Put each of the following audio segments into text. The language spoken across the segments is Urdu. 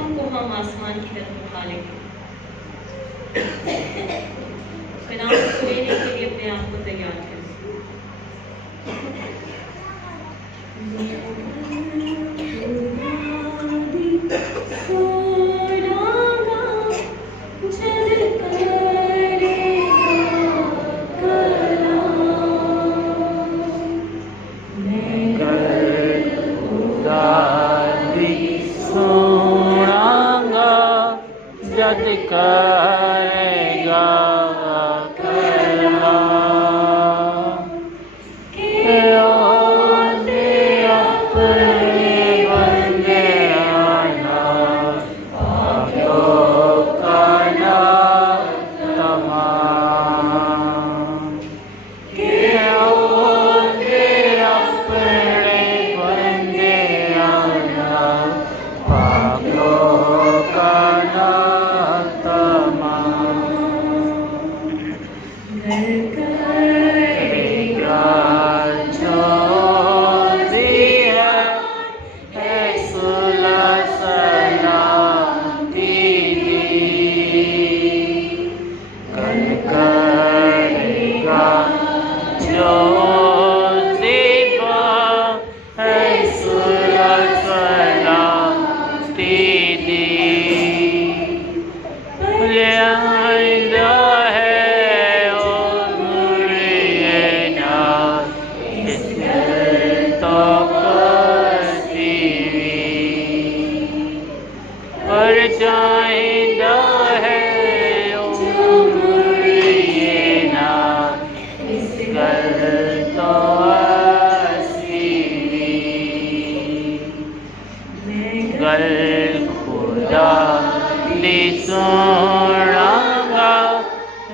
آنکھوں کو ہم آسمان کی طرف اٹھا لیں گے. کلام کو لینے کے لیے اپنے آپ کو تیار کریں. جد کرے گا کلام کہ اپنے بندے آنا پاکوں کا نام تمام کہ اپنے بندے آنا پاکوں کا نام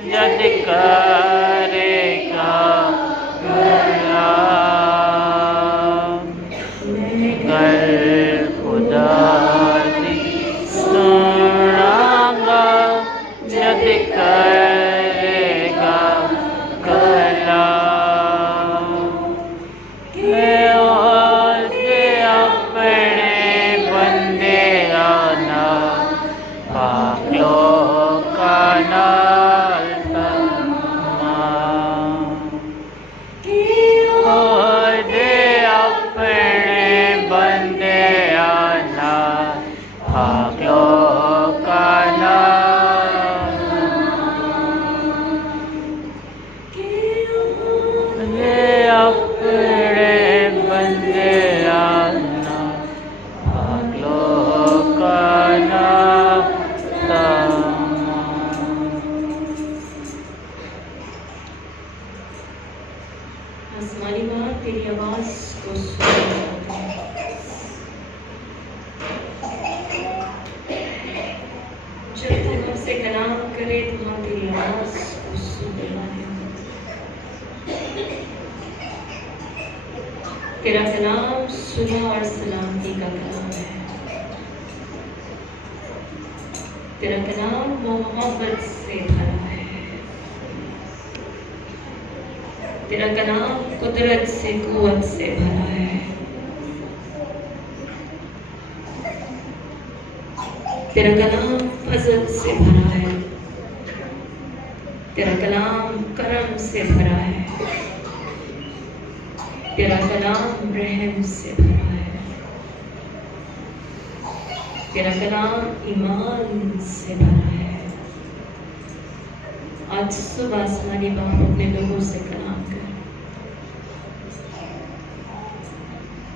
جد کرے گا کلام گر خدا دی سنا گا جد کرے گا کلام کہ اپنے بندے آنا پاکوں کا نام آسمانی ماں تیری آواز کو سنتے ہیں. جب تو ہم سے کلام کرے تو ہم تیری آواز کو سننے والے ہیں. تیرا کلام صلح اور سلامتی کا کلام ہے. تیرا کلام محبت سے بھرا ہے. تیرا کلام قدرت سے قوت سے بھرا ہے. تیرا کلام فضل سے بھرا ہے. تیرا کلام کرم سے بھرا ہے. تیرا کلام رحم سے بھرا ہے. تیرا کلام ایمان سے بھرا ہے. آج صبح آسمانی باپ اپنے لوگوں سے کلام کر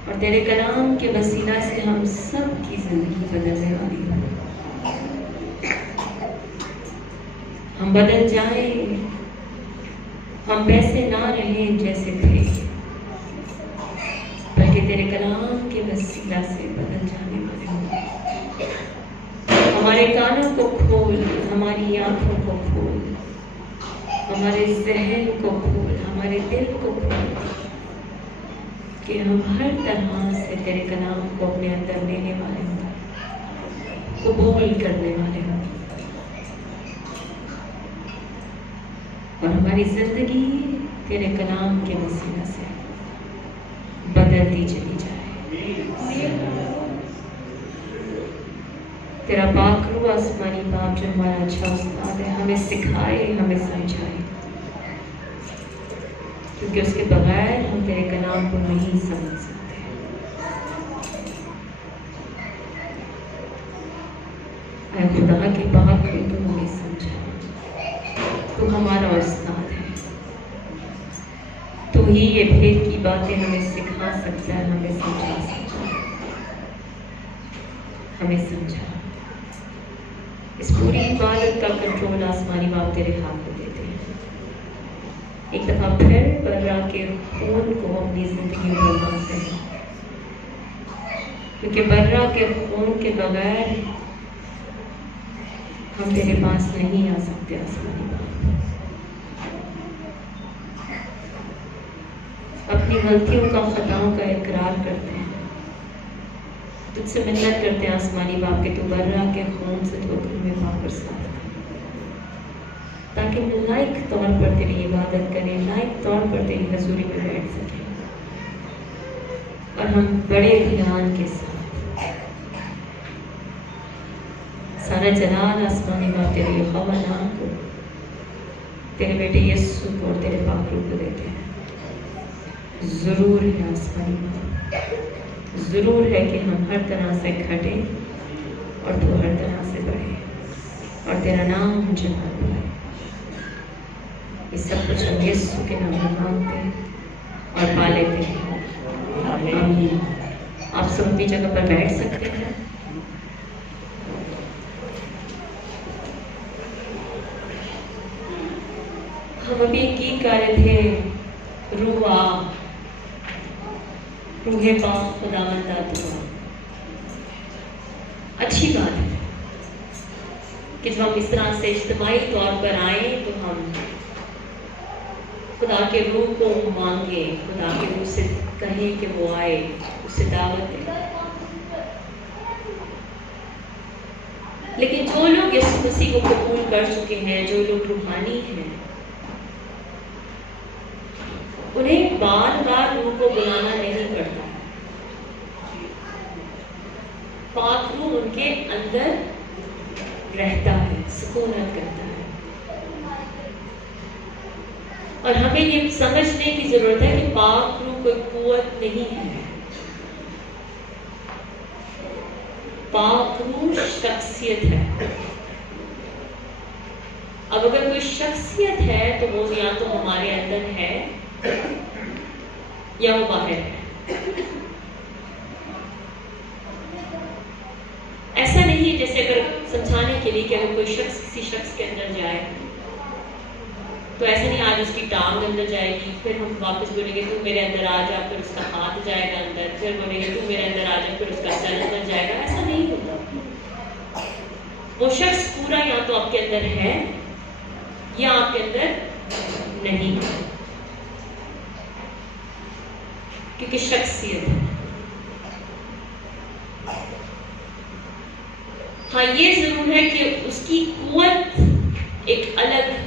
اور تیرے کلام کے وسیلہ سے ہم سب کی زندگی بدلنے والی ہو. ہم بدل جائیں. ہم ویسے نہ رہیں جیسے تھے بلکہ تیرے کلام کے وسیلہ سے بدل جانے والے ہوں. ہمارے کانوں کو کھول, ہماری آنکھوں کو کھول, ہمارے ذہن کو کھول, ہمارے دل کو کھول کہ ہم ہر طرح سے تیرے کلام کو اپنے اندر لینے والے ہوں, قبول کرنے والے ہوں اور ہماری زندگی تیرے کلام کے وسیلہ سے بدلتی چلی جائے. تیرا پاک روح آسمانی باپ جو ہمارا اچھا استاد ہے ہمیں سکھائے، ہمیں سمجھائے، کیونکہ اس کے بغیر ہم تیرے کلام کو نہیں سمجھ سکتے۔ اے خدا کی پاک روح تو ہمیں سمجھا، تو ہمارا استاد ہے، تو ہی یہ بھید کی باتیں ہمیں سکھا سکتا ہے، ہمیں سمجھا سکتا ہے، ہمیں سمجھا۔ اس پوری عبادت کا کنٹرول آسمانی باپ تیرے ہاتھ میں دیتے ہیں۔ ایک دفعہ پھر برا کے خون کو اپنی زندگی میں مانتے ہیں، کیونکہ برا کے خون کے بغیر ہم تیرے پاس نہیں آ سکتے آسمانی باپ۔ اپنی غلطیوں کا، خطاؤں کا اقرار کرتے ہیں، تجھ سے منت کرتے ہیں آسمانی باپ کہ تو برا کے خون سے دھو کر ہمیں پاک اور صاف کر، تاکہ ہم لائق طور پر تیری عبادت کریں، لائق طور پر تیری حضوری میں بیٹھ سکیں، اور ہم بڑے دھیان کے ساتھ سارا جلال آسمانی باپ تیرے یہوہ نام کو، تیرے بیٹے یسوع کو اور تیرے پاک روح کو دیتے ہیں۔ ضرور ہے آسمانی باپ، ضرور ہے کہ ہم ہر طرح سے گھٹے اور تو ہر طرح سے بڑھے اور تیرا نام جلال پائے۔ یہ سب کچھ ہم یسوع کے نام میں مانگتے ہیں اور پا لیتے ہیں، آمین۔ آپ سب اپنی جگہ پر بیٹھ سکتے ہیں۔ ہم ابھی گیت گا رہے تھے، روح آ، روح پاک خداوند آ تو آ۔ اچھی بات ہے کہ جب ہم اس طرح سے اجتماعی طور پر آئیں تو ہم خدا کے روح کو مانگیں، خدا کے روح سے کہیں کہ وہ آئے، اسے دعوت دیں۔ لیکن جو لوگ یسوع مسیح کو قبول کر چکے ہیں، جو لوگ روحانی ہیں، انہیں بار بار روح کو بلانا نہیں پڑتا۔ پاک روح ان کے اندر رہتا ہے، سکونت کرتا ہے، اور ہمیں یہ سمجھنے کی ضرورت ہے کہ پاک روح کوئی قوت نہیں ہے، پاک روح شخصیت ہے۔ اب اگر کوئی شخصیت ہے تو وہ یا تو ہمارے اندر ہے یا وہ باہر ہے۔ ایسا نہیں جیسے اگر سمجھانے کے لیے کہ اگر کوئی شخص کسی شخص کے اندر جائے تو ایسا نہیں آج اس کی ٹانگ اندر جائے گی، پھر ہم واپس بولیں گے تو میرے اندر آ جا، پھر اس کا ہاتھ جائے گا اندر، پھر بولیں گے تو میرے اندر آ جا، پھر اس کا سر اندر جائے گا۔ ایسا نہیں ہوتا۔ وہ شخص پورا یا تو آپ کے اندر ہے یا آپ کے اندر نہیں ہے، کیونکہ شخصیت ہے۔ ہاں یہ ضرور ہے کہ اس کی قوت ایک الگ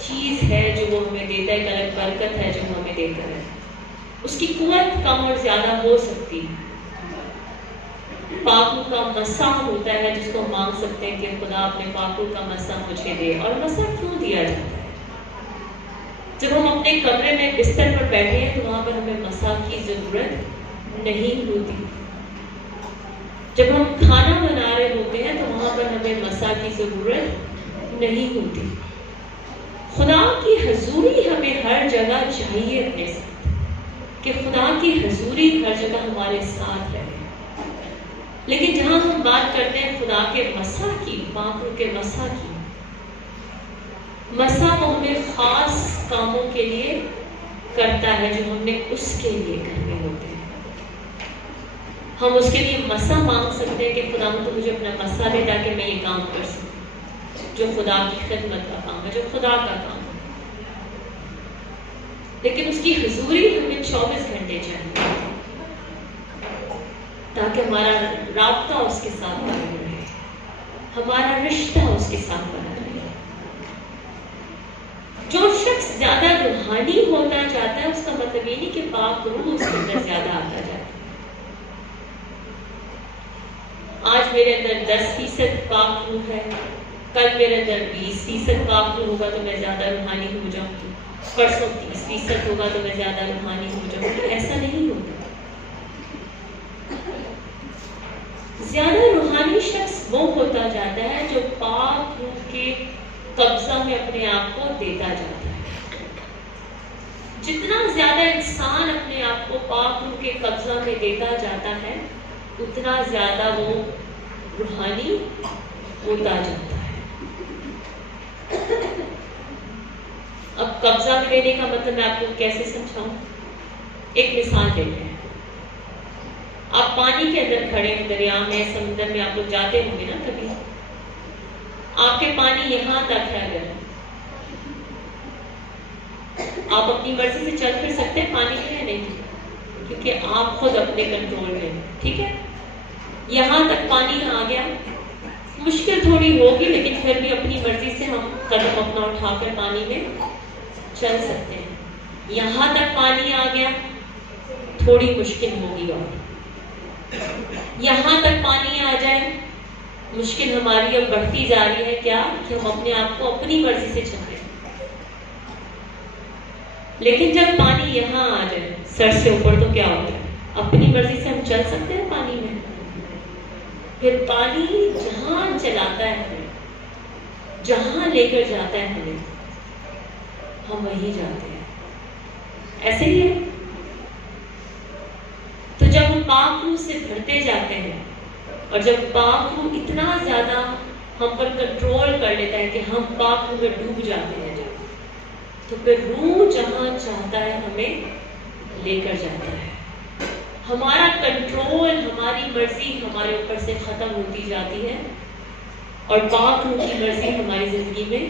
چیز ہے جو وہ ہمیں دیتا ہے، ایک الگ برکت ہے جو وہ ہمیں دیتا ہے۔ اس کی قوت کم اور زیادہ ہو سکتی ہے۔ پاکو کا مسا ہوتا ہے جس کو ہم مانگ سکتے ہیں کہ خدا اپنے پاکو کا مسا مجھے دے۔ اور مسا کیوں دیا جاتا ہے؟ جب ہم اپنے کمرے میں بستر پر بیٹھے ہیں تو وہاں پر ہمیں مسا کی ضرورت نہیں ہوتی۔ جب ہم کھانا بنا رہے ہوتے ہیں تو وہاں پر ہمیں مسا کی ضرورت نہیں ہوتی۔ خدا کی حضوری ہمیں ہر جگہ چاہیے اپنے ساتھ، کہ خدا کی حضوری ہر جگہ ہمارے ساتھ رہے۔ لیکن جہاں ہم بات کرتے ہیں خدا کے مسا کی، پاکو کے مسا کی، مسا وہ ہمیں خاص کاموں کے لیے کرتا ہے جو ہم نے اس کے لیے کرنے ہوتے ہیں۔ ہم اس کے لیے مسا مانگ سکتے ہیں کہ خدا تو مجھے اپنا مسا دے تاکہ میں یہ کام کر سکوں، جو خدا کی خدمت کا کام ہے، جو خدا کا کام ہے۔ لیکن اس کی حضوری ہمیں 24 گھنٹے چاہیے تاکہ ہمارا رابطہ اس کے ساتھ بنا رہے، ہمارا رشتہ اس کے ساتھ بنا رہے۔ جو شخص زیادہ روحانی ہونا چاہتا ہے اس کا مطلب یہ نہیں کہ پاک روح اس کے اندر زیادہ آتا جاتا ہے۔ آج میرے اندر 10% پاک روح ہے، کل میرے اندر 20% پاک روح ہوگا تو میں زیادہ روحانی ہو جاؤں گی، پرسوں 30% ہوگا تو میں زیادہ روحانی ہو جاؤں گی. ایسا نہیں ہوتا. زیادہ روحانی شخص وہ ہوتا جاتا ہے جو پاک روح کے قبضہ میں اپنے آپ کو دیتا جاتا ہے. جتنا زیادہ انسان اپنے آپ کو پاک روح کے قبضہ میں دیتا جاتا ہے اتنا زیادہ وہ روحانی ہوتا جاتا ہے. اب قبضہ میں لینے کا مطلب میں آپ کو کیسے سمجھاؤں؟ ایک مثال دیتے ہیں. آپ پانی کے اندر کھڑے ہیں، دریا میں، سمندر میں آپ لوگ جاتے ہوں گے نا کبھی. آپ کے پانی یہاں تک ہے، اگر آپ اپنی مرضی سے چل پھر سکتے ہیں پانی میں یا نہیں، کیونکہ آپ خود اپنے کنٹرول میں. ٹھیک ہے، یہاں تک پانی آ گیا، مشکل تھوڑی ہوگی لیکن پھر بھی اپنی مرضی سے ہم قدم اپنا اٹھا کر پانی میں چل سکتے ہیں. یہاں تک پانی آ گیا، تھوڑی مشکل ہوگی، اور یہاں تک پانی آ جائے مشکل ہماری اب بڑھتی جا رہی ہے. کیا کہ ہم اپنے آپ کو اپنی مرضی سے چلائیں. لیکن جب پانی یہاں آ جائے سر سے اوپر تو کیا ہوتا ہے؟ اپنی مرضی سے ہم چل سکتے ہیں پانی میں. پھر پانی جہاں چلاتا ہے ہمیں، جہاں لے کر جاتا ہے ہمیں، ہم وہیں جاتے ہیں. ایسے ہی ہے. تو جب ہم پاک روح سے بھرتے جاتے ہیں اور جب پاک روح اتنا زیادہ ہم پر کنٹرول کر لیتا ہے کہ ہم پاک روح میں ڈوب جاتے ہیں جب، تو پھر روح جہاں چاہتا ہے ہمیں لے کر جاتا ہے. ہمارا کنٹرول، ہماری مرضی ہمارے اوپر سے ختم ہوتی جاتی ہے اور پاک روح کی مرضی ہماری زندگی میں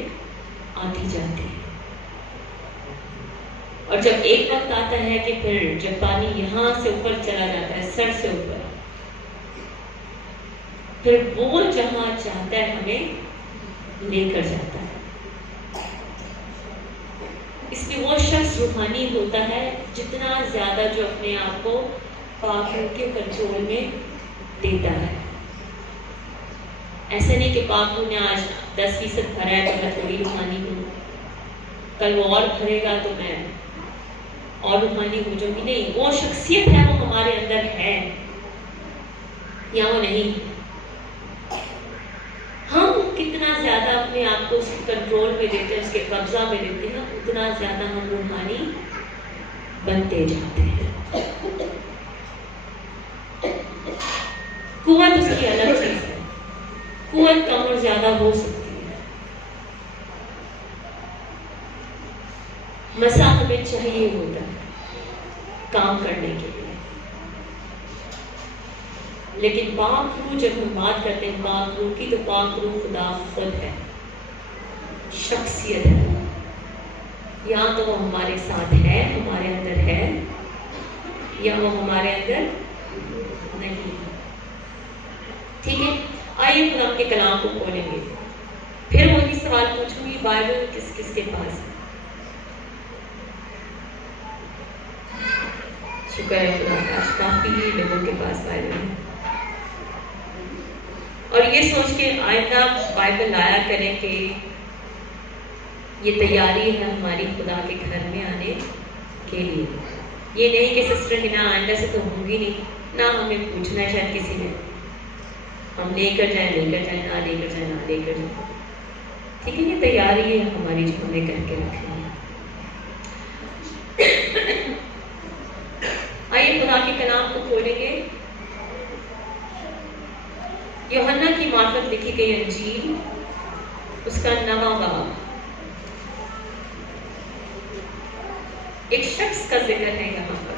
آتی جاتی ہے. اور جب ایک وقت آتا ہے کہ پھر جب پانی یہاں سے اوپر چلا جاتا ہے، سر سے اوپر، پھر وہ جہاں چاہتا ہے ہمیں لے کر جاتا ہے. اس لیے وہ شخص روحانی ہوتا ہے جتنا زیادہ جو اپنے آپ کو پاک روح کے کنٹرول میں دیتا ہے. ایسے نہیں کہ پاک روح نے آج 10% بھرا ہے تو میں تھوڑی روحانی ہوں، کل وہ اور بھرے گا تو میں اور روحانی ہو جاؤں گی. نہیں، وہ شخصیت ہے، وہ ہمارے اندر ہے یا وہ نہیں. ہم کتنا زیادہ اپنے آپ کو اس کنٹرول میں دیتے ہیں، اس کے قبضہ میں دیتے ہیں، اتنا زیادہ ہم روحانی بنتے جاتے ہیں. قوت اس کی الگ چیز ہے. قوت کم اور زیادہ ہو سکتی ہے. مسا ہمیں چاہیے ہوتا ہے کام کرنے کے لیے، لیکن پاک روح جب ہم بات کرتے ہیں پاک روح کی، تو پاک روح خدا خود ہے، شخصیت ہے. یا تو وہ ہمارے ساتھ ہے، ہمارے اندر ہے، یا وہ ہمارے اندر نہیں. ٹھیک ہے، آئیے خدا کے کلام کو کھولیں گے. پھر وہی سوال پوچھوں گی، بائبل کس کس کے پاس ہے؟ شکر ہے خدا کا، آج کافی لوگوں کے پاس بائبل ہے. اور یہ سوچ کے آئندہ بائبل لایا کریں کہ یہ تیاری ہے ہماری خدا کے گھر میں آنے کے لیے. یہ نہیں کہ سسٹر ہنا آئندہ سے تو ہوں گی نہیں، نہ ہمیں پوچھنا ہے شاید کسی نے، ہم لے کر جائیں، لے کر جائیں، نہ لے کر جائیں، نہ لے کر جائیں. ٹھیک ہے، یہ تیاری ہے ہماری جو ہمیں کر کے رکھنی ہے. آئیے خدا کے کلام کو کھولیں گے. یوحنا کی معرفت لکھی گئی انجیل، اس کا 9واں باب. ایک شخص کا ذکر ہے یہاں پر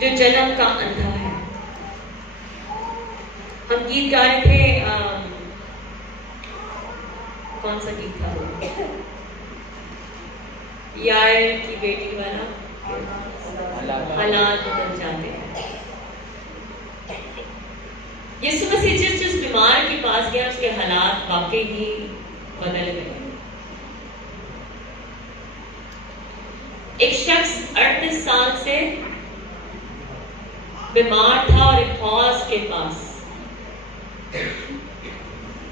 جو جنم کا اندھا ہے. ہم گیت گا رہے تھے، کون سا گیت تھا وہ؟ یار کی بیٹی والا، حالات بدل جاتے ہیں. یسوع مسیح جس بیمار کے پاس گیا اس کے حالات واقعی ہی بدل گئے. ایک شخص 38 سال سے بیمار تھا اور ایک حوض کے پاس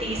30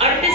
38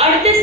38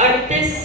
38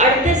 38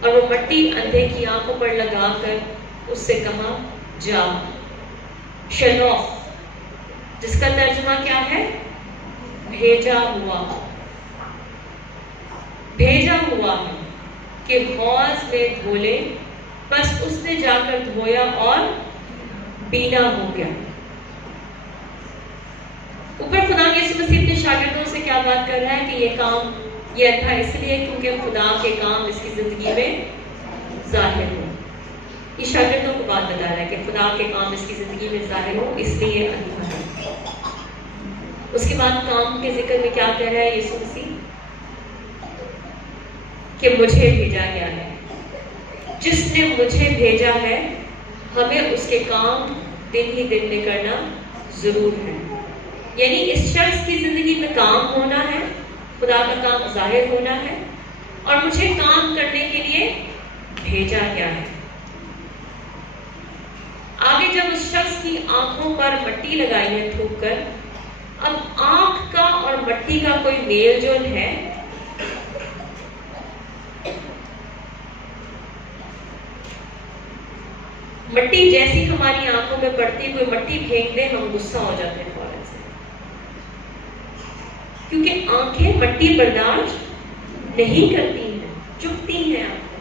اور وہ مٹی اندھے کی آنکھوں پر لگا کر اس سے کہا جا. شلوخ جس کا ترجمہ کیا ہے؟ بھیجا ہوا. بھیجا ہوا ہے کہ حوض میں دھولے. بس اس نے جا کر دھویا اور بینا ہو گیا. اوپر خدا یسوع مسیح اپنے شاگردوں سے کیا بات کر رہا ہے کہ یہ کام یہ تھا اس لیے کیونکہ خدا کے کام اس کی زندگی میں ظاہر ہو. یہ شاگردوں کو بات بتا رہا ہے کہ خدا کے کام اس کی زندگی میں ظاہر ہو اس لیے اندھا ہے. اس کے بعد کام کے ذکر میں کیا کہہ رہا ہے یسوع مسیح؟ کہ مجھے بھیجا گیا ہے. جس نے مجھے بھیجا ہے ہمیں اس کے کام دن ہی دن میں کرنا ضرور ہے. یعنی اس شخص کی زندگی میں کام ہونا ہے, خدا کا کام ظاہر ہونا ہے, اور مجھے کام کرنے کے لیے بھیجا گیا ہے. آگے جب اس شخص کی آنکھوں پر مٹی لگائی ہے تھوک کر, اب آنکھ کا اور مٹی کا کوئی میل جول ہے؟ مٹی جیسی ہماری آنکھوں میں پڑتی, کوئی مٹی پھینک دے ہم غصہ ہو جاتے ہیں فوراً سے, کیونکہ آنکھیں مٹی برداشت نہیں کرتی ہیں, چبھتی ہیں آنکھوں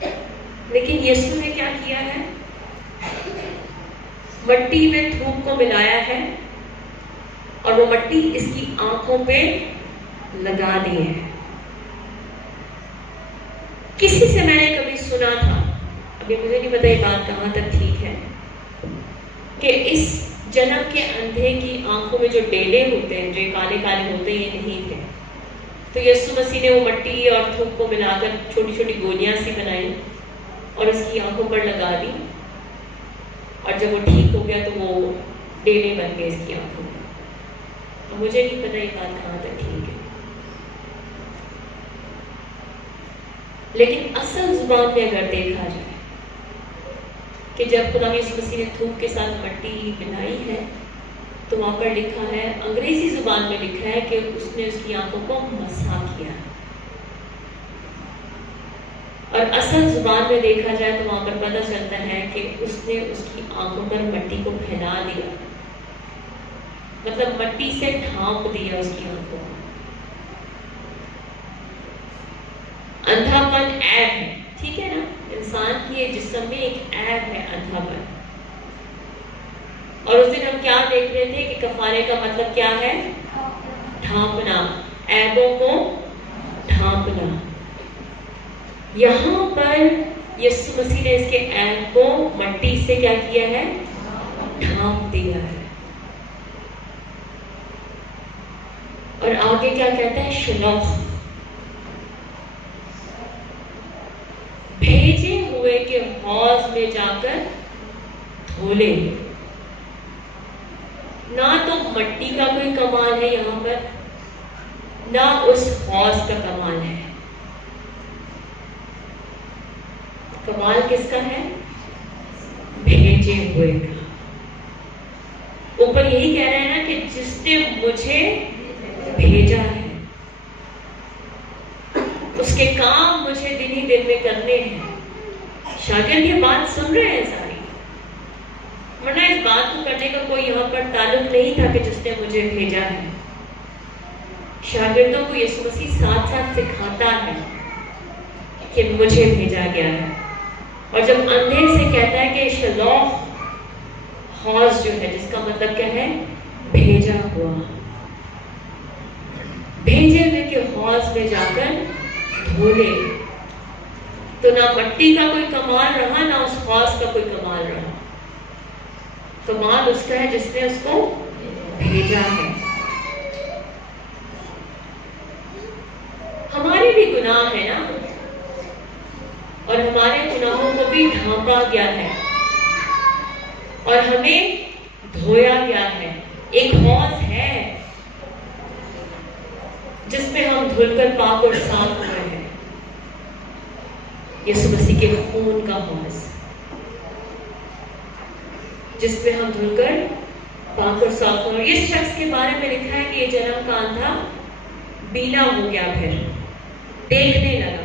میں. لیکن یسوع نے کیا کیا ہے؟ مٹی میں تھوک کو ملایا ہے اور وہ مٹی اس کی آنکھوں پہ لگا دی ہے. کسی سے میں نے کبھی سنا تھا, ابھی مجھے نہیں پتا یہ بات کہاں تک ٹھیک ہے, کہ اس جنم کے اندھے کی آنکھوں میں جو ڈیلے ہوتے ہیں, جو کالے کالے ہوتے ہیں, یہ نہیں تھے. تو یسوع مسیح نے وہ مٹی اور تھوک کو ملا کر چھوٹی چھوٹی گولیاں سی بنائی اور اس کی آنکھوں پر لگا دی, اور جب وہ ٹھیک ہو گیا تو وہ ڈیلے بن گئے اس کی آنکھوں میں. اور مجھے نہیں پتا یہ بات کہاں تک ٹھیک ہے, لیکن اصل زبان میں اگر دیکھا جائے کہ جب خدا یسوع مسیح نے تھوک کے ساتھ مٹی ملائی ہے تو وہاں پر لکھا ہے, انگریزی زبان میں لکھا ہے کہ اس نے اس کی آنکھوں کو مسح کیا. اور اصل زبان میں دیکھا جائے تو وہاں پر پتہ چلتا ہے کہ اس نے اس کی آنکھوں پر مٹی کو پھیلا دیا, مطلب مٹی سے ڈھانپ دیا اس کی آنکھوں کو. اندھا پن عیب ہے, ٹھیک ہے نا, انسان کی جسم میں ایک عیب ہے اندھا پن. اور اس دن ہم کیا دیکھ رہے تھے کہ کفارے کا مطلب کیا ہے؟ ڈھانپنا, عیبوں کو ڈھانپنا. یہاں پر یسوع مسیح نے اس کے عیب کو مٹی سے کیا کیا ہے؟ ڈھانپ دیا ہے. اور آگے کیا کہتا ہے؟ شلوخ, بھیجے ہوئے کے حوض میں جا کر دھولے. نہ تو مٹی کا کوئی کمال ہے یہاں پر, نہ اس حوض کا کمال ہے. کمال کس کا ہے؟ بھیجے ہوئے کا. اوپر یہی کہہ رہے ہیں نا کہ جس نے مجھے بھیجا ہے, اس کے کام مجھے دن ہی دن میں کرنے ہیں. شاگرد یہ بات سن رہے ہیں ساری, ورنہ اس بات کو کرنے کا کوئی یہاں پر تعلق نہیں تھا کہ جس نے مجھے بھیجا ہے. شاگردوں کو یسوع مسیح ساتھ ساتھ سکھاتا ہے کہ مجھے بھیجا گیا ہے. اور جب اندھے سے کہتا ہے کہ شلوخ حوض جو ہے, جس کا مطلب کیا ہے؟ بھیجا ہوا. بھیجے ہوئے کے حوض میں جا کر دھولے. تو نہ مٹی کا کوئی کمال رہا, نہ اس حوض کا کوئی کمال رہا. کمال اس کا ہے جس نے اس کو بھیجا ہے. ہمارے بھی گناہ ہے نا, اور ہمارے گناہوں کو بھی ڈھانپا گیا ہے اور ہمیں دھویا گیا ہے. ایک حوض ہے جس میں ہم دھل کر پاک اور صاف ہوئے ہیں, یسوع مسیح کے خون کا حوض, جس میں ہم دھل کر پاک اور صاف ہوئے. اس شخص کے بارے میں لکھا ہے کہ یہ جنم کا اندھا بینا ہو گیا, پھر دیکھنے لگا.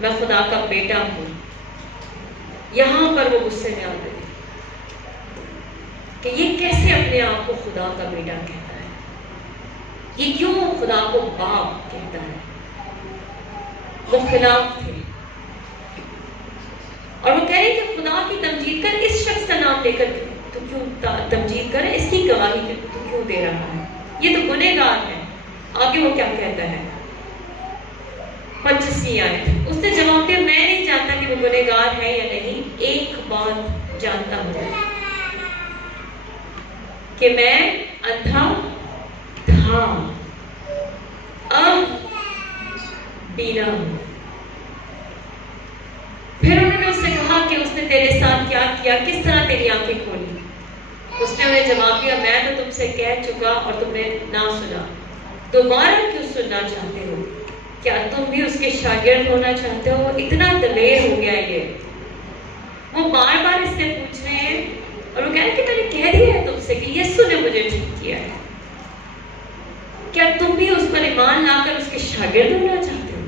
میں خدا کا بیٹا ہوں، یہاں پر وہ غصے میں آ گئے کہ یہ کیسے اپنے آپ کو خدا کا بیٹا کہتا ہے، یہ کیوں خدا کو باپ کہتا ہے؟ وہ خلاف تھے اور وہ کہہ رہے کہ خدا کی تمجید کر، اس شخص کا نام لے کر تو کیوں تمجید کر، اس کی گواہی تو کیوں دے رہا ہے، یہ تو گنہگار ہے۔ آگے وہ کیا کہتا ہے 25 آیت، اس نے جواب دیا میں نہیں جانتا کہ وہ گنہگار ہے یا نہیں، ایک بات جانتا ہوں کہ میں اندھا تھا اب بینا ہوں۔ پھر انہوں نے اس سے کہا کہ اس نے تیرے ساتھ کیا کیا، کس طرح تیری آنکھیں کھولی؟ اس نے انہیں جواب دیا میں تو تم سے کہہ چکا اور تم نے نہ سنا، دوبارہ کیوں سننا چاہتے ہو؟ کیا تم بھی اس کے شاگرد ہونا چاہتے ہو؟ اتنا دلیر ہو گیا یہ، وہ بار بار اس سے پوچھ رہے ہیں اور وہ کہہ رہے ہیں کہ میں نے کہہ دیا ہے تم سے کہ یسوع نے مجھے ٹھیک کیا ہے، کیا تم بھی اس پر ایمان لا کر اس کے شاگرد ہونا چاہتے ہو؟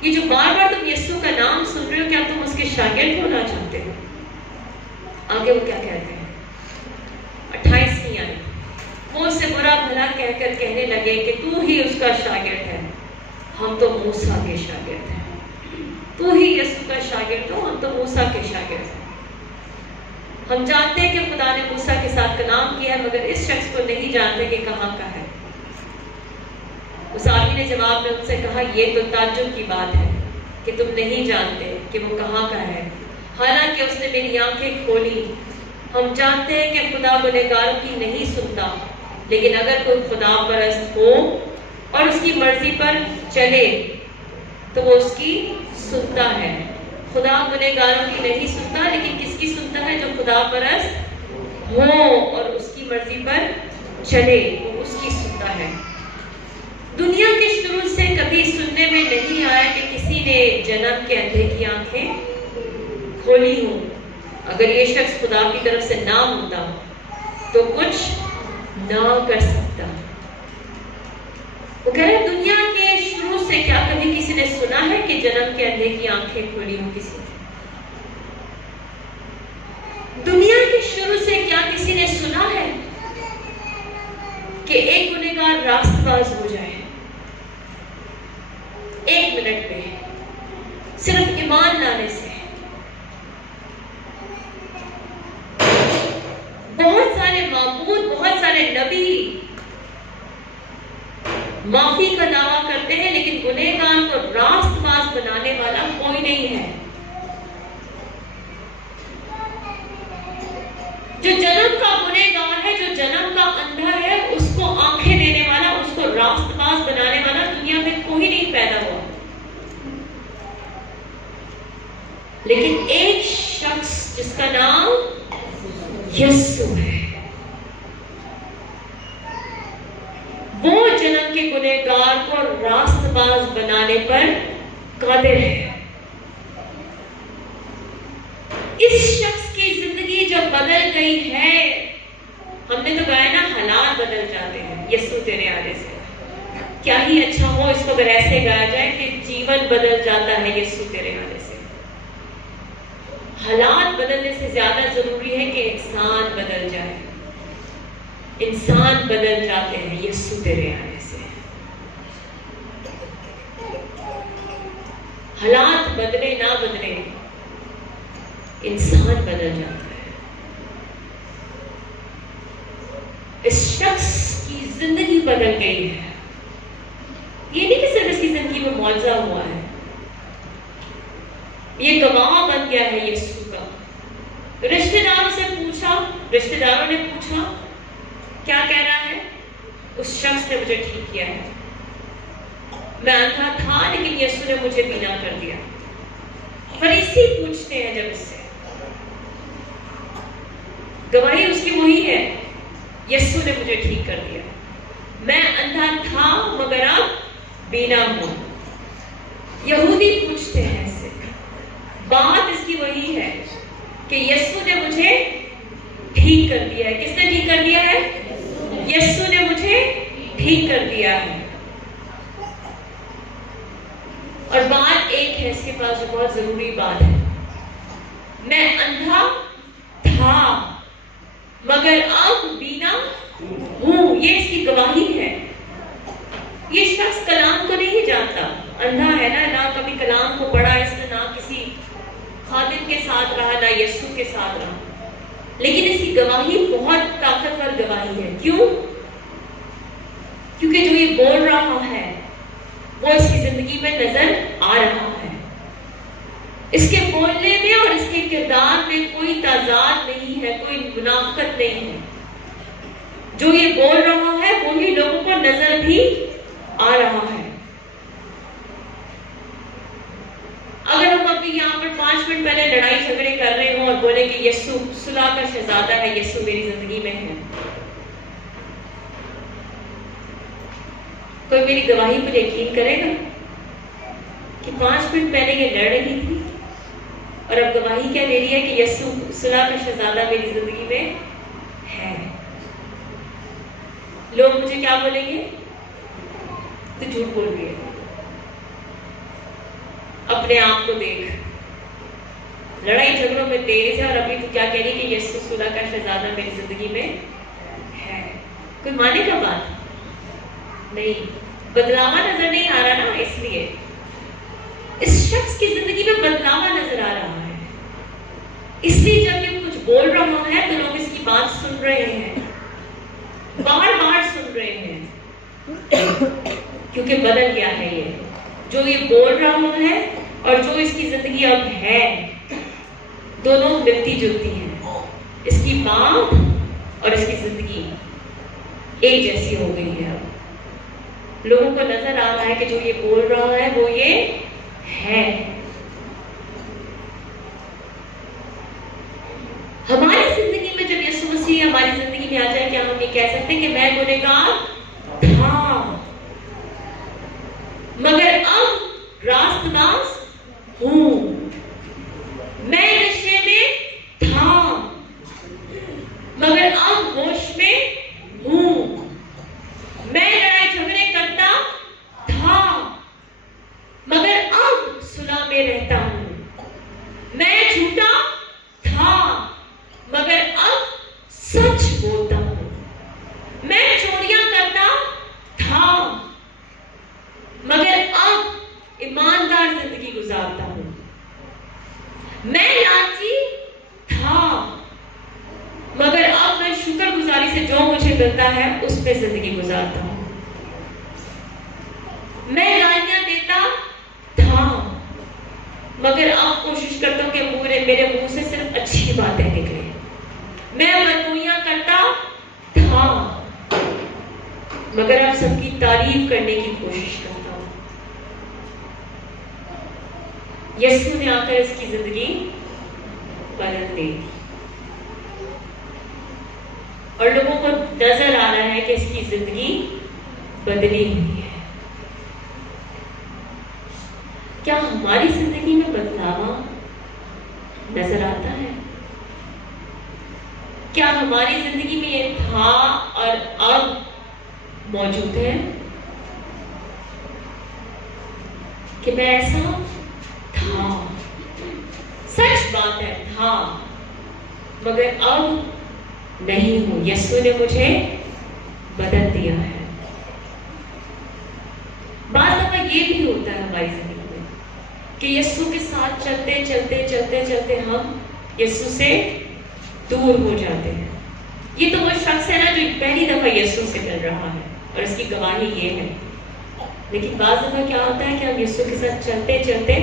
یہ جو بار بار تم یسوع کا نام سن رہے ہو، کیا تم اس کے شاگرد ہونا چاہتے ہو؟ آگے وہ کیا کہتے ہیں 28 آیت، وہ اسے برا بھلا کہہ کر کہنے لگے کہ تو ہی اس کا شاگرد ہے، ہم تو موسیٰ کے شاگرد ہیں۔ تو ہی یسوع کا شاگرد ہو، ہم تو موسیٰ کے شاگرد ہیں۔ ہم جانتے ہیں کہ خدا نے موسیٰ کے ساتھ کلام کیا ہے، مگر اس شخص کو نہیں جانتے کہ کہاں کا ہے۔ اس آدمی نے جواب میں ان سے کہا یہ تو تعجب کی بات ہے کہ تم نہیں جانتے کہ وہ کہاں کا ہے، حالانکہ اس نے میری آنکھیں کھولی۔ ہم جانتے ہیں کہ خدا گنہگاروں کی نہیں سنتا، لیکن اگر کوئی خدا پرست ہو اور اس کی مرضی پر چلے تو وہ اس کی سنتا ہے۔ خدا گنہگاروں کی نہیں سنتا، لیکن کس کی سنتا ہے؟ جو خدا پرست ہو اور اس کی مرضی پر چلے، وہ اس کی سنتا ہے۔ دنیا کے شروع سے کبھی سننے میں نہیں آیا کہ کسی نے جنم کے اندھے کی آنکھیں کھولی ہوں۔ اگر یہ شخص خدا کی طرف سے نہ ہوتا تو کچھ نہ کر سکتا۔ وہ کہہ رہے دنیا کے شروع سے کیا کبھی کسی نے سنا ہے کہ جنم کے اندھے کی آنکھیں کھولی ہوں کسی نے؟ دنیا کے شروع سے کیا کسی نے سنا ہے کہ ایک گنہگار راست باز ہو جائے؟ ایک منٹ میں صرف ایمان لانے سے بہت سارے معبود، بہت سارے نبی معافی کا دعویٰ کرتے ہیں، لیکن گنہگار کو راست باز بنانے والا کوئی نہیں ہے۔ جو جنم کا گنہگار ہے، جو جنم کا اندھا ہے، اس کو آنکھیں دینے والا، اس کو راست باز بنانے والا دنیا میں کوئی نہیں پیدا ہوا۔ لیکن ایک شخص جس کا نام یسوع ہے، وہ جنم کے گنہگار کو راست باز بنانے پر قادر ہے۔ اس شخص کی زندگی جو بدل گئی ہے، ہم نے تو گایا نا حالات بدل جاتے ہیں یسوع تیرے آنے سے۔ کیا ہی اچھا ہو اس کو اگر ایسے گایا جائے کہ جیون بدل جاتا ہے یسوع تیرے آنے سے۔ حالات بدلنے سے زیادہ ضروری ہے کہ انسان بدل جائے۔ انسان بدل جاتے ہیں یسوع تیرے آنے سے۔ حالات بدلے نہ بدلے، انسان بدل جاتا ہے۔ اس شخص کی زندگی بدل گئی ہے۔ یہ نہیں کہ صرف اس کی زندگی میں معجزہ ہوا ہے، یہ گواہ بن گیا ہے یسوع کا۔ رشتہ داروں سے پوچھا، رشتہ داروں نے پوچھا کیا کہہ رہا ہے؟ اس شخص نے مجھے ٹھیک کیا ہے، میں اندھا تھا لیکن یسوع نے مجھے بینا کر دیا۔ فریسی پوچھتے ہیں جب اس سے، گواہی اس کی وہی ہے، یسوع نے مجھے ٹھیک کر دیا، میں اندھا تھا مگر اب بینا ہوں۔ یہودی پوچھتے ہیں اس سے، بات اس کی وہی ہے کہ یسوع نے مجھے ٹھیک کر دیا ہے۔ کس نے ٹھیک کر دیا ہے؟ یسوع نے مجھے ٹھیک کر دیا ہے۔ اور بات ایک ہے اس کے پاس جو بہت ضروری بات ہے، میں اندھا تھا مگر اب بینا ہوں، یہ اس کی گواہی ہے۔ یہ شخص کلام کو نہیں جانتا، اندھا ہے نہ کبھی کلام کو پڑھا اس نے، نہ کسی خادم کے ساتھ رہا، نہ یسوع کے ساتھ رہا، لیکن اس کی گواہی بہت طاقتور گواہی ہے۔ کیوں؟ کیونکہ جو یہ بول رہا ہے وہ اس کی زندگی میں نظر آ رہا ہے۔ اس کے بولنے میں اور اس کے کردار میں کوئی تضاد نہیں ہے، کوئی منافقت نہیں ہے۔ جو یہ بول رہا ہے وہی لوگوں کو نظر بھی آ رہا ہے۔ اگر ہم ابھی یہاں پر 5 منٹ پہلے لڑائی جھگڑے کر رہے ہوں اور بولے کہ یسوع صلح کا شہزادہ ہے، یسوع میری زندگی میں ہے، کوئی میری گواہی پر یقین کرے گا کہ 5 منٹ پہلے یہ لڑ رہی تھی اور اب گواہی کیا دے رہی ہے کہ یسوع صلح کا شہزادہ میری زندگی میں ہے؟ لوگ مجھے کیا بولیں گے؟ تو جھوٹ بول رہی ہے، اپنے آپ کو دیکھ، لڑائی جھگڑوں میں تیز ہے اور ابھی تو کیا کہہ رہی کہ یسوع صلح کا شہزادہ میری زندگی میں ہے۔ کوئی مانے کا بات نہیں، بدلاوا نظر نہیں آ رہا نا، اس لیے اس شخص کی زندگی میں بدلاوا نظر آ رہا ہے۔ اس لیے جب یہ کچھ بول رہا ہے تو لوگ اس کی بات سن رہے ہیں، بار بار سن رہے ہیں، کیونکہ بدل گیا ہے یہ جو یہ بول رہا ہے اور جو اس کی زندگی اب ہے، دونوں ملتی جلتی ہیں۔ اس کی بات اور اس کی زندگی ایک جیسی ہو گئی ہے۔ اب لوگوں کو نظر آ رہا ہے کہ جو یہ بول رہا ہے وہ یہ ہے۔ ہماری زندگی میں جب یسوع مسیح ہماری زندگی میں آ جائے، کیا ہم یہ کہہ سکتے ہیں کہ میں گنہگار تھا مگر اب راست باز ہوں، میں نشے میں تھا مگر اب ہوش میں ہوں، میں لڑائی جھگڑے کرتا تھا مگر اب صلح میں رہتا ہوں، میں جھوٹا تھا مگر اب سچ بولتا ہوں، میں چوریاں کرتا تھا مگر اب ایماندار زندگی گزارتا ہوں، میں لالچی تھا مگر اب میں شکر گزاری سے جو مجھے ملتا ہے اس پہ زندگی گزارتا ہوں، میں گالیاں دیتا تھا مگر اب کوشش کرتا ہوں کہ میرے منہ سے صرف اچھی باتیں نکلیں، میں بدگوئیاں کرتا تھا مگر اب سب کی تعریف کرنے کی کوشش کرتا ہوں۔ یسوع نے آ کر اس کی زندگی بدل دی اور لوگوں کو نظر آ رہا ہے کہ اس کی زندگی بدلی ہوئی ہے۔ کیا ہماری زندگی میں بدلاوا نظر آتا ہے؟ کیا ہماری زندگی میں یہ تھا اور اب موجود ہے کہ میں ایسا تھا، سچ بات ہے تھا مگر اب نہیں ہوں، یسوع نے مجھے بدل دیا ہے۔ بعض دفعہ یہ بھی ہوتا ہے ہماری زندگی میں کہ یسوع کے ساتھ چلتے چلتے چلتے چلتے ہم یسوع سے دور ہو جاتے ہیں۔ یہ تو وہ شخص ہے نا جو پہلی دفعہ یسوع سے مل رہا ہے اور اس کی گواہی یہ ہے، لیکن بعض دفعہ کیا ہوتا ہے کہ ہم یسوع کے ساتھ چلتے چلتے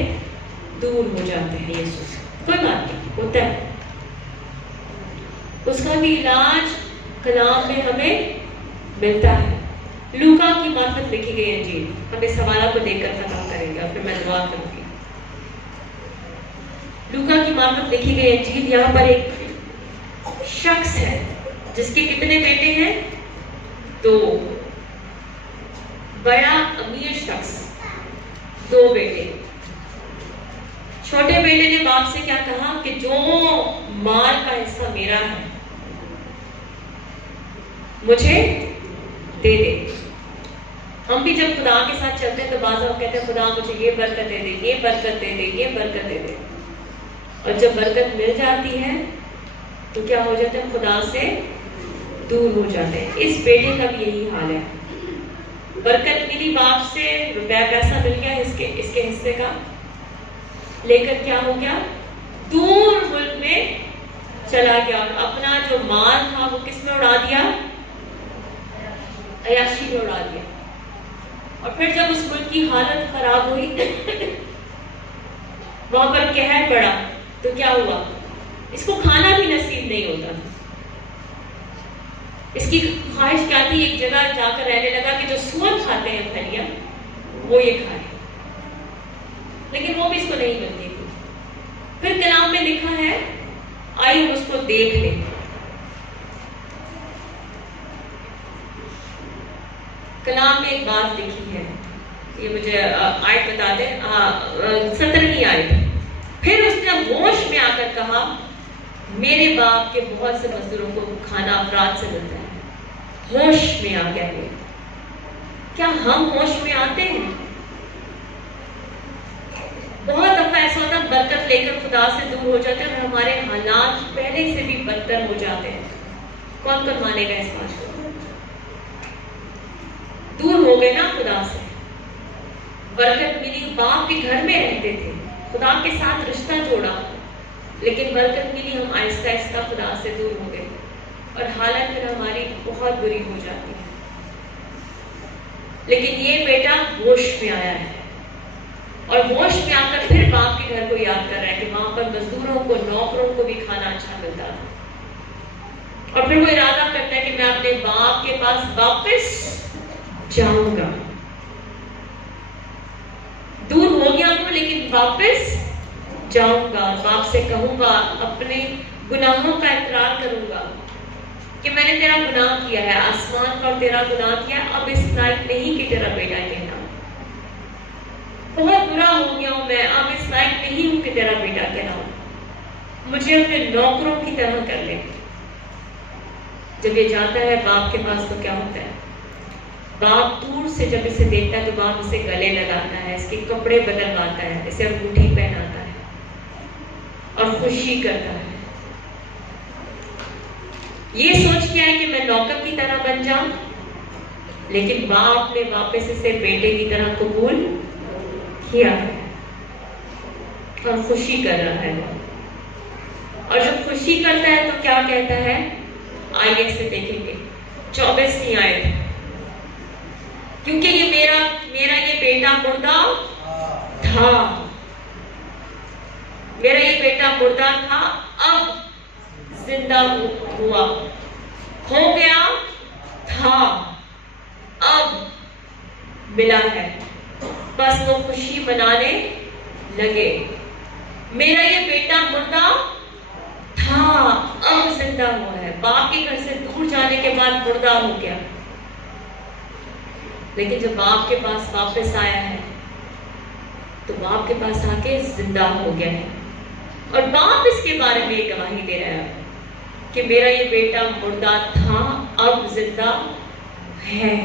دور ہو جاتے ہیں یسوع سے۔ کوئی بات نہیں، ہوتا ہے، اس کا بھی علاج کلام میں ہمیں ملتا ہے۔ لوکا کی معرفت لکھی گئی انجیل، ہم اس حوالہ کو دیکھ کر ختم کریں گے اور پھر میں دعا کروں گی۔ لوکا کی معرفت لکھی گئی انجیل، یہاں پر ایک شخص ہے جس کے کتنے بیٹے ہیں؟ 2، بڑا امیر شخص، 2 بیٹے۔ چھوٹے بیٹے نے باپ سے کیا کہا کہ جو مال کا حصہ میرا ہے مجھے دے دے۔ ہم بھی جب خدا کے ساتھ چلتے ہیں تو بعض ہم کہتے ہیں خدا مجھے یہ برکت دے دے، یہ برکت دے دے، یہ برکت دے دے، اور جب برکت مل جاتی ہے تو کیا ہو جاتے ہیں؟ خدا سے دور ہو جاتے ہیں۔ اس بیٹے کا بھی یہی حال ہے، برکت ملی، باپ سے روپیہ پیسہ مل گیا اس کے حصے کا، لے کر کیا ہو گیا؟ دور ملک میں چلا گیا، اور اپنا جو مال تھا وہ کس میں اڑا دیا؟ عیاشی میں اڑا دیا۔ اور پھر جب اس ملک کی حالت خراب ہوئی وہاں پر قہر پڑا تو کیا ہوا؟ اس کو کھانا بھی نصیب نہیں ہوتا، اس کی خواہش کیا تھی؟ ایک جگہ جا کر رہنے لگا کہ جو سور کھاتے ہیں پھلیاں وہ یہ کھائے، لیکن وہ بھی اس کو نہیں ملتی تھی۔ پھر کلام میں لکھا ہے، آئیے ہم اس کو دیکھ لیں۔ کلام میں ایک بات لکھی ہے، یہ مجھے آیت بتا دیں، 17ویں آیت۔ پھر اس نے ہوش میں آ کر کہا، میرے باپ کے بہت سے مزدوروں کو کھانا افراد سے ملتا ہے۔ ہوش میں آ گیا یہ۔ کیا ہم ہوش میں آتے ہیں؟ بہت دفعہ ایسا ہوتا ہے برکت لے کر خدا سے دور ہو جاتے ہیں اور ہمارے حالات پہلے سے بھی بدتر ہو جاتے ہیں۔ کون کون مانے گا اس بات کو؟ دور ہو گئے نا خدا سے، برکت ملی، باپ کے گھر میں رہتے تھے، خدا کے ساتھ رشتہ جوڑا، لیکن برکت ملی، ہم آہستہ آہستہ خدا سے دور ہو گئے اور حالت پھر ہماری بہت بری ہو جاتی ہے۔ لیکن یہ بیٹا ہوش میں آیا ہے، اور ہوش میں آ کر پھر باپ کے گھر کو یاد کر رہا ہے کہ وہاں پر مزدوروں کو، نوکروں کو بھی کھانا اچھا ملتا تھا، اور پھر وہ ارادہ کرتا ہے کہ میں اپنے باپ کے پاس واپس جاؤں گا۔ دور ہو گیا ہوں لیکن واپس جاؤں گا، باپ سے کہوں گا، اپنے گناہوں کا اقرار کروں گا کہ میں نے تیرا گناہ کیا ہے، آسمان پر تیرا گناہ کیا، اب اس لائق نہیں کہ تیرا بیٹا کہنا، بہت برا ہو گیا ہوں میں، اب اس لائق نہیں ہوں کہ تیرا بیٹا کہنا، مجھے اپنے نوکروں کی طرح کر لے۔ جب یہ جاتا ہے باپ کے پاس تو کیا ہوتا ہے؟ باپ دور سے جب اسے دیکھتا ہے تو باپ اسے گلے لگاتا ہے، اس کے کپڑے بدلواتا ہے، اسے انگوٹھی پہناتا ہے اور خوشی کرتا ہے، یہ سوچ کے آئے کہ میں نوکر کی طرح بن جاؤں، لیکن باپ نے واپس اسے بیٹے کی طرح قبول کیا ہے اور خوشی کر رہا ہے۔ اور جب خوشی کرتا ہے تو کیا کہتا ہے؟ آئیے سے دیکھیں گے 24ویں آیت، کیونکہ یہ میرا یہ بیٹا مردہ تھا، میرا یہ بیٹا مردہ تھا، اب زندہ ہوا، کھو گیا تھا، اب ملا ہے، بس وہ خوشی منانے لگے۔ میرا یہ بیٹا مردہ تھا، اب زندہ ہوا ہے، باپ کے گھر سے دور جانے کے بعد مردہ ہو گیا، لیکن جب باپ کے پاس واپس آیا ہے تو باپ کے پاس آ کے زندہ ہو گیا ہے، اور باپ اس کے بارے میں ایک گواہی دے رہا ہے کہ میرا یہ بیٹا مردہ تھا، اب زندہ ہے،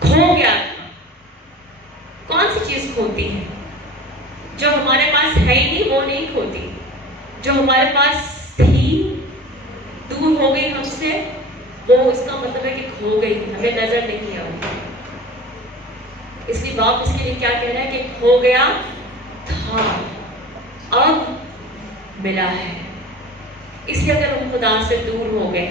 کھو گیا تھا۔ کون سی چیز کھوتی ہے؟ جو ہمارے پاس ہے ہی نہیں وہ نہیں کھوتی، جو ہمارے پاس تھی دور ہو گئی ہم سے، وہ اس کا مطلب ہے کہ کھو گئی، ہمیں نظر نہیں آ رہی۔ اس لیے باپ اس کے لیے کیا کہہ رہا ہے کہ کھو گیا تھا، اب ملا ہے۔ اس لیے اگر ہم خدا سے دور ہو گئے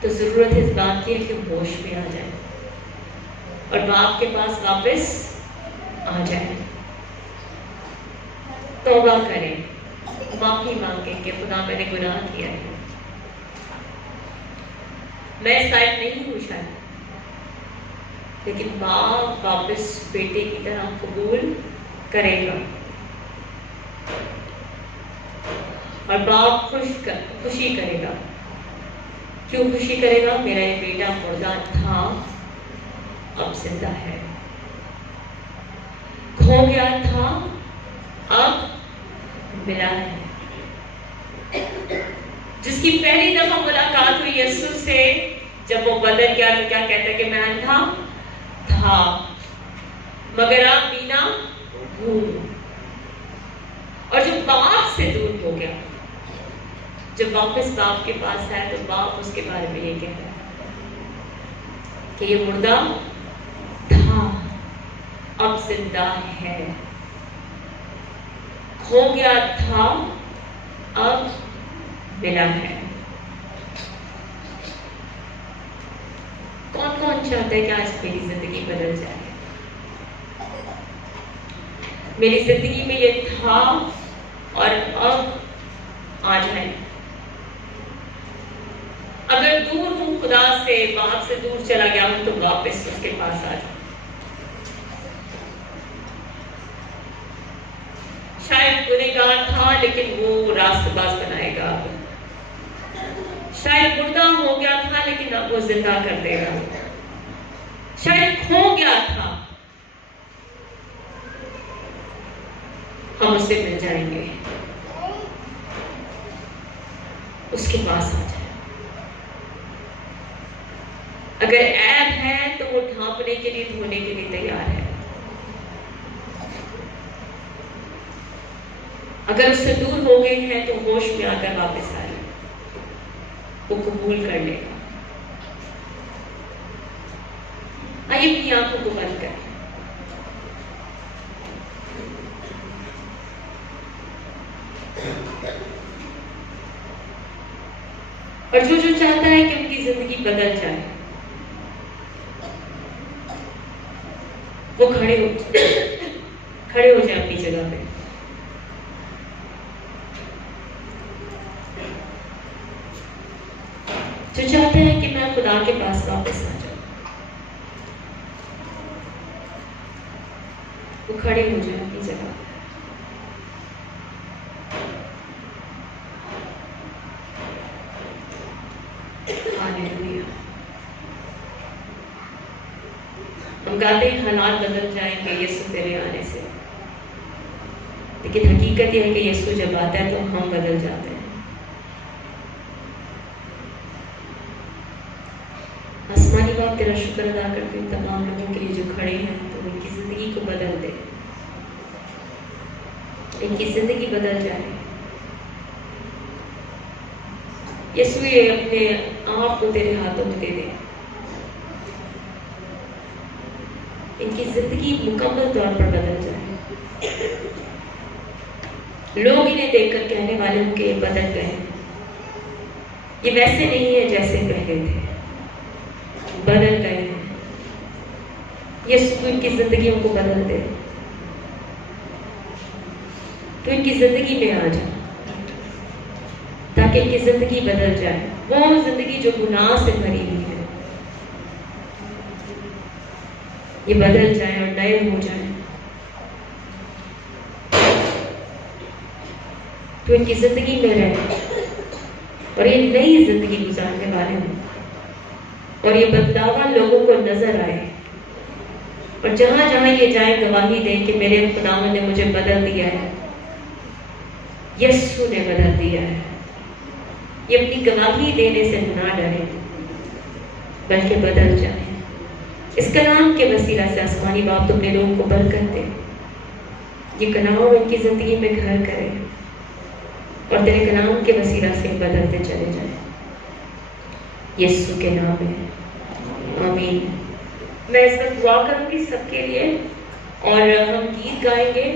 تو ضرورت اس بات کی ہے کہ ہوش میں آ جائے اور باپ کے پاس واپس آ جائے، توبہ کریں، معافی مانگیں کہ خدا میں نے گناہ کیا ہے، میں اس لائق نہیں ہوں شاید، لیکن باپ واپس بیٹے کی طرح قبول کرے گا، اور باپ خوشی کرے گا۔ کیوں خوشی کرے گا؟ میرا یہ بیٹا مردہ تھا، اب زندہ ہے، کھو گیا تھا، اب ملا ہے۔ جس کی پہلی دفعہ ملاقات ہوئی یسوع سے جب وہ بدل گیا تو کیا کہتا ہے کہ میں اندھا تھا مگر اب بینا ہوں. اور جو باپ سے دور ہو گیا، جب واپس باپ کے پاس آیا تو باپ اس کے بارے میں یہ کہتا ہے کہ یہ مردہ تھا اب زندہ ہے، کھو گیا تھا اب ملا ہے. کون کون چاہتا ہے کہ آج میری زندگی بدل جائے؟ میری زندگی میں یہ تھا اور اب آ جائے. اگر دور ہوں خدا سے، باپ سے دور چلا گیا ہوں تو واپس اس کے پاس آ جاؤں. شاید گنہگار تھا لیکن وہ راست باز بنائے گا. شاید مردہ ہو گیا تھا لیکن اب وہ زندہ کر دے گا. شاید کھو گیا تھا، ہم اس سے مل جائیں گے، اس کے پاس آ جائیں. اگر عیب ہے تو وہ ڈھانپنے کے لیے، دھونے کے لیے تیار ہے. اگر اس سے دور ہو گئے ہیں تو ہوش میں آ کر واپس آئے، وہ قبول کر لے گا. آئیے اپنی آنکھوں کو بند کریں. اور جو چاہتا ہے کہ ان کی زندگی بدل جائے وہ کھڑے ہو جائے اپنی جگہ پہ. جو چاہتے ہیں کہ میں خدا کے پاس واپس آ جاؤں وہ کھڑے ہو جائے اپنی جگہ پہ. ہاللیلویا. ہم کہتے ہیں حالات بدل جائیں گے یسوع تیرے آنے سے، لیکن حقیقت یہ ہے کہ یسوع جب آتا ہے تو ہم بدل جاتے ہیں. آسمانی باپ تیرا شکر ادا کرتے ہیں تمام لوگوں کے لیے جو کھڑے ہیں، تو ان کی زندگی کو بدل دے، ان کی زندگی بدل جائے. یسوع اپنے آپ کو تیرے ہاتھوں میں دے دے، ان کی زندگی مکمل طور پر بدل جائے. لوگ انہیں دیکھ کر کہنے والے ہوں کہ یہ بدل گئے، یہ ویسے نہیں ہے جیسے پہلے تھے، بدل گئے ہیں. یسوع ان کی زندگیوں کو بدل دے. تو ان کی زندگی میں آ جا تاکہ ان کی زندگی بدل جائے. وہ زندگی جو گناہ سے بھری ہوئی ہے یہ بدل جائے اور نئے ہو جائے. تو ان کی زندگی میں رہے اور یہ نئی زندگی گزارنے والے ہوں اور یہ بدلاوا لوگوں کو نظر آئے. اور جہاں جہاں یہ جائیں گواہی دیں کہ میرے خداوند نے مجھے بدل دیا ہے، یسوع نے بدل دیا ہے. یہ اپنی گواہی دینے سے نہ ڈرے بلکہ بدل جائیں. اس کلام کے وسیلہ سے آسمانی باپ تم نے لوگوں کو برکت دے، یہ کلام ان کی زندگی میں گھر کرے اور تیرے کلام کے وسیلہ سے بدلتے چلے جائیں. یسوع کے نام میں آمین. میں اس وقت دعا کروں گی سب کے لیے اور ہم گیت گائیں گے.